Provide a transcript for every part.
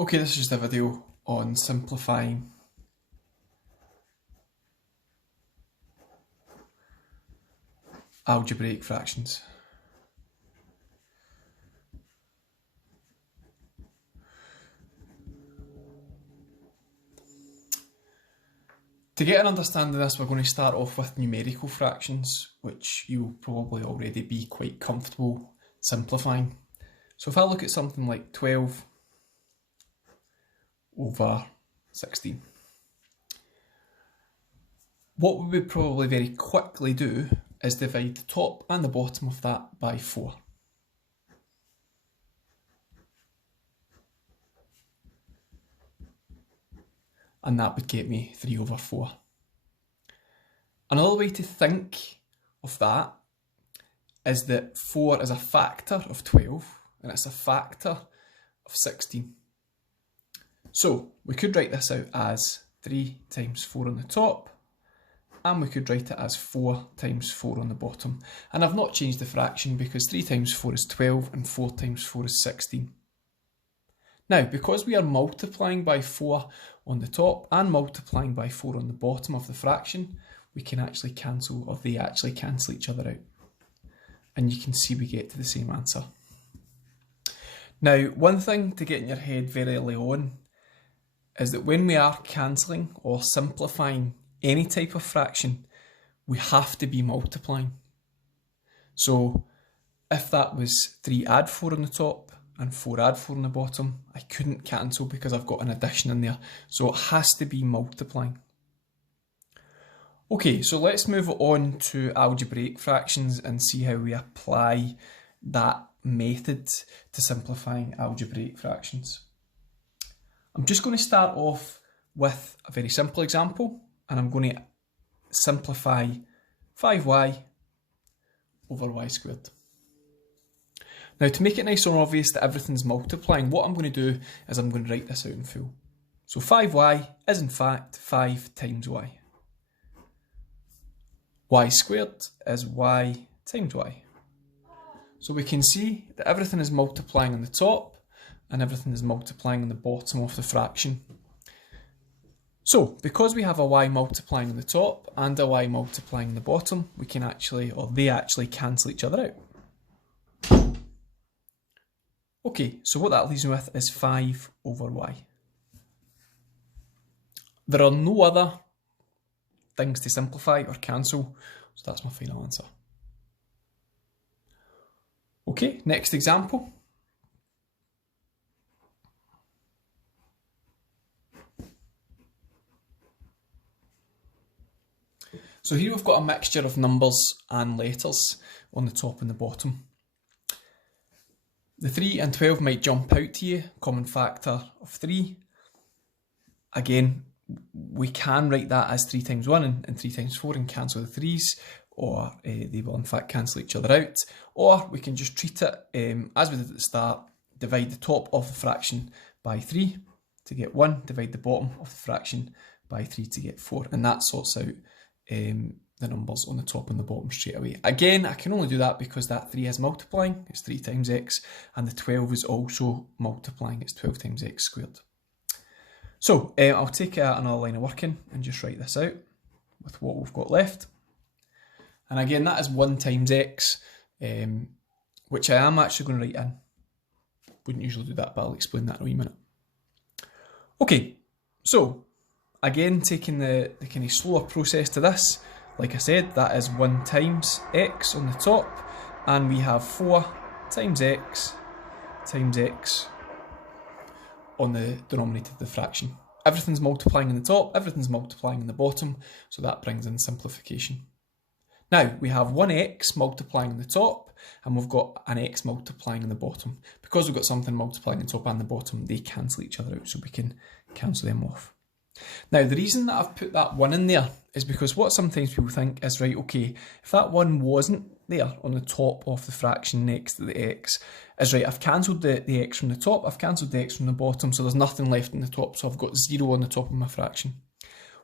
Okay, this is just a video on simplifying algebraic fractions. To get an understanding of this, we're going to start off with numerical fractions, which you'll probably already be quite comfortable simplifying. So if I look at something like 12 over 16, what we would probably very quickly do is divide the top and the bottom of that by 4. And that would get me 3 over 4. Another way to think of that is that 4 is a factor of 12 and it's a factor of 16. So we could write this out as 3 times 4 on the top, and we could write it as 4 times 4 on the bottom. And I've not changed the fraction because 3 times 4 is 12 and 4 times 4 is 16. Now, because we are multiplying by 4 on the top and multiplying by 4 on the bottom of the fraction, we can actually cancel, or they actually cancel each other out. And you can see we get to the same answer. Now, one thing to get in your head very early on is that when we are cancelling or simplifying any type of fraction, we have to be multiplying. So if that was 3 add 4 on the top and 4 add 4 on the bottom, I couldn't cancel because I've got an addition in there. So it has to be multiplying. Okay, so let's move on to algebraic fractions and see how we apply that method to simplifying algebraic fractions. I'm just going to start off with a very simple example, and I'm going to simplify 5y over y squared. Now, to make it nice and obvious that everything's multiplying, what I'm going to do is I'm going to write this out in full. So 5y is in fact 5 times y. Y squared is y times y. So we can see that everything is multiplying on the top and everything is multiplying on the bottom of the fraction. So because we have a y multiplying on the top and a y multiplying on the bottom, we can actually, or they actually cancel each other out. Okay, so what that leaves me with is 5 over y. There are no other things to simplify or cancel, so that's my final answer. Okay, next example. So here we've got a mixture of numbers and letters on the top and the bottom. The 3 and 12 might jump out to you, common factor of 3. Again, we can write that as 3 times 1 and 3 times 4 and cancel the 3's, or they will in fact cancel each other out. Or we can just treat it as we did at the start, divide the top of the fraction by 3 to get 1, divide the bottom of the fraction by 3 to get 4, and that sorts out the numbers on the top and the bottom straight away. Again, I can only do that because that 3 is multiplying, it's 3 times x, and the 12 is also multiplying, it's 12 times x squared. So I'll take another line of working and just write this out with what we've got left. And again, that is 1 times x, which I am actually going to write in. Wouldn't usually do that, but I'll explain that in a wee minute. Okay, so again, taking the kind of slower process to this, like I said, that is 1 times x on the top, and we have 4 times x on the denominator of the fraction. Everything's multiplying on the top, everything's multiplying on the bottom, so that brings in simplification. Now, we have 1x multiplying on the top, and we've got an x multiplying on the bottom. Because we've got something multiplying on the top and the bottom, they cancel each other out, so we can cancel them off. Now, the reason that I've put that 1 in there is because what sometimes people think is, right, okay, if that 1 wasn't there on the top of the fraction next to the x, is right, I've cancelled the x from the top, I've cancelled the x from the bottom, so there's nothing left in the top, so I've got 0 on the top of my fraction.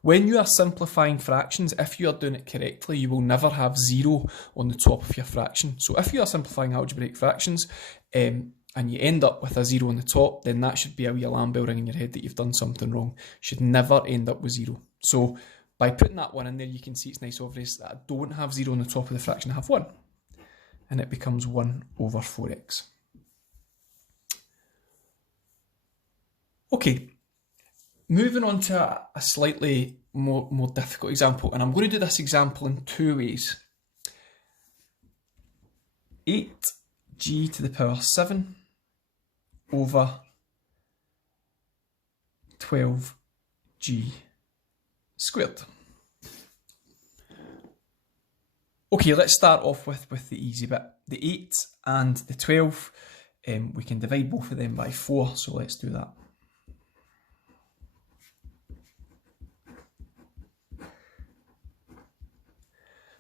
When you are simplifying fractions, if you are doing it correctly, you will never have 0 on the top of your fraction. So if you are simplifying algebraic fractions, and you end up with a 0 on the top, then that should be a wee alarm bell ring in your head that you've done something wrong. You should never end up with 0. So by putting that 1 in there, you can see it's nice obvious that I don't have 0 on the top of the fraction, I have 1. And it becomes 1 over 4x. Okay, moving on to a slightly more difficult example, and I'm going to do this example in 2 ways. 8g to the power 7 over 12g squared. Okay, let's start off with the easy bit. The 8 and the 12, we can divide both of them by 4, so let's do that.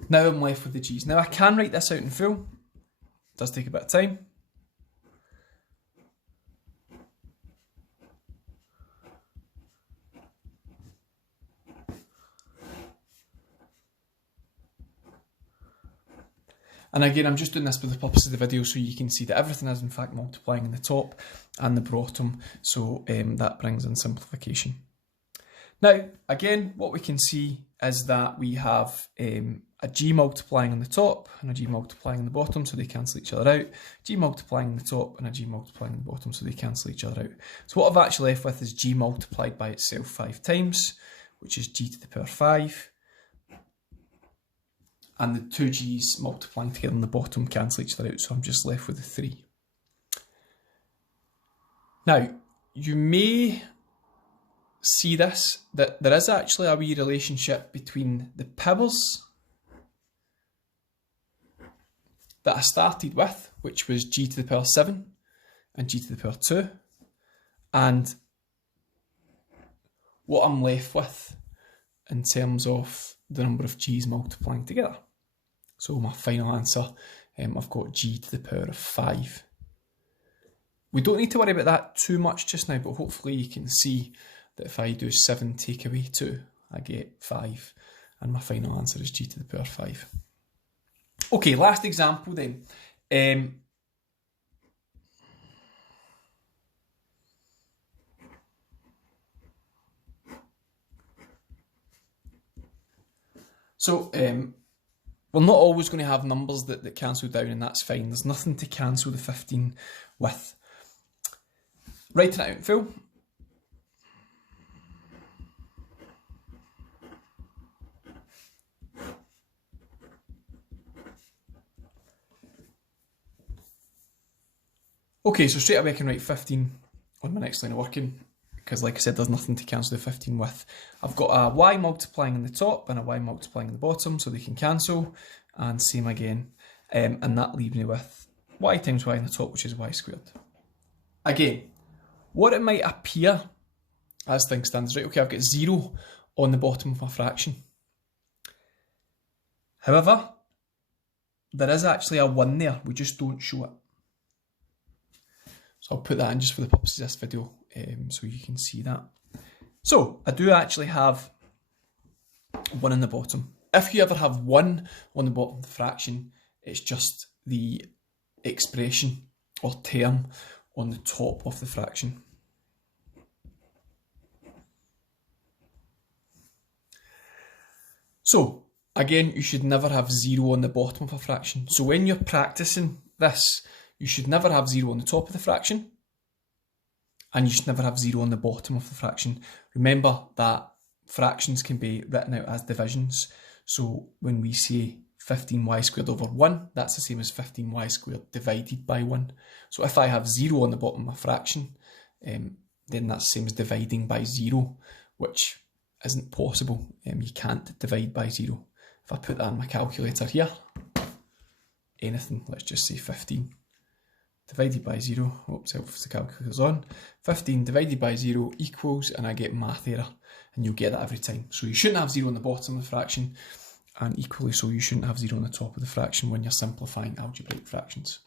Now I'm left with the g's. Now I can write this out in full. It does take a bit of time. And again, I'm just doing this for the purpose of the video so you can see that everything is in fact multiplying in the top and the bottom, so that brings in simplification. Now, again, what we can see is that we have a g multiplying on the top and a g multiplying on the bottom, so they cancel each other out. G multiplying on the top and a g multiplying on the bottom, so they cancel each other out. So what I've actually left with is g multiplied by itself 5 times, which is g to the power 5. And the 2 g's multiplying together on the bottom cancel each other out, so I'm just left with the 3. Now, you may see this, that there is actually a wee relationship between the powers that I started with, which was g to the power 7 and g to the power 2, and what I'm left with in terms of the number of g's multiplying together. So my final answer, I've got g to the power of 5. We don't need to worry about that too much just now, but hopefully you can see that if I do 7 take away 2, I get 5, and my final answer is g to the power 5. Okay, last example then. We're not always going to have numbers that cancel down, and that's fine. There's nothing to cancel the 15 with. Writing it out in full. Okay, so straight away I can write 15 on my next line of working, because like I said, there's nothing to cancel the 15 with. I've got a y multiplying in the top and a y multiplying in the bottom, so they can cancel, and same again. And that leaves me with y times y in the top, which is y squared. Again, what it might appear as things stand, right, okay, I've got 0 on the bottom of my fraction. However, there is actually a 1 there, we just don't show it. So I'll put that in just for the purposes of this video, so you can see that. So I do actually have 1 in the bottom. If you ever have 1 on the bottom of the fraction, it's just the expression or term on the top of the fraction. So again, you should never have 0 on the bottom of a fraction. So when you're practicing this, you should never have 0 on the top of the fraction, and you should never have 0 on the bottom of the fraction. Remember that fractions can be written out as divisions. So when we say 15y squared over 1, that's the same as 15y squared divided by 1. So if I have 0 on the bottom of my fraction, then that's the same as dividing by 0, which isn't possible. You can't divide by 0. If I put that in my calculator here, anything, let's just say 15 divided by 0, oops, if the calculator's on, 15 divided by 0 equals, and I get math error, and you'll get that every time. So you shouldn't have 0 on the bottom of the fraction, and equally so you shouldn't have 0 on the top of the fraction when you're simplifying algebraic fractions.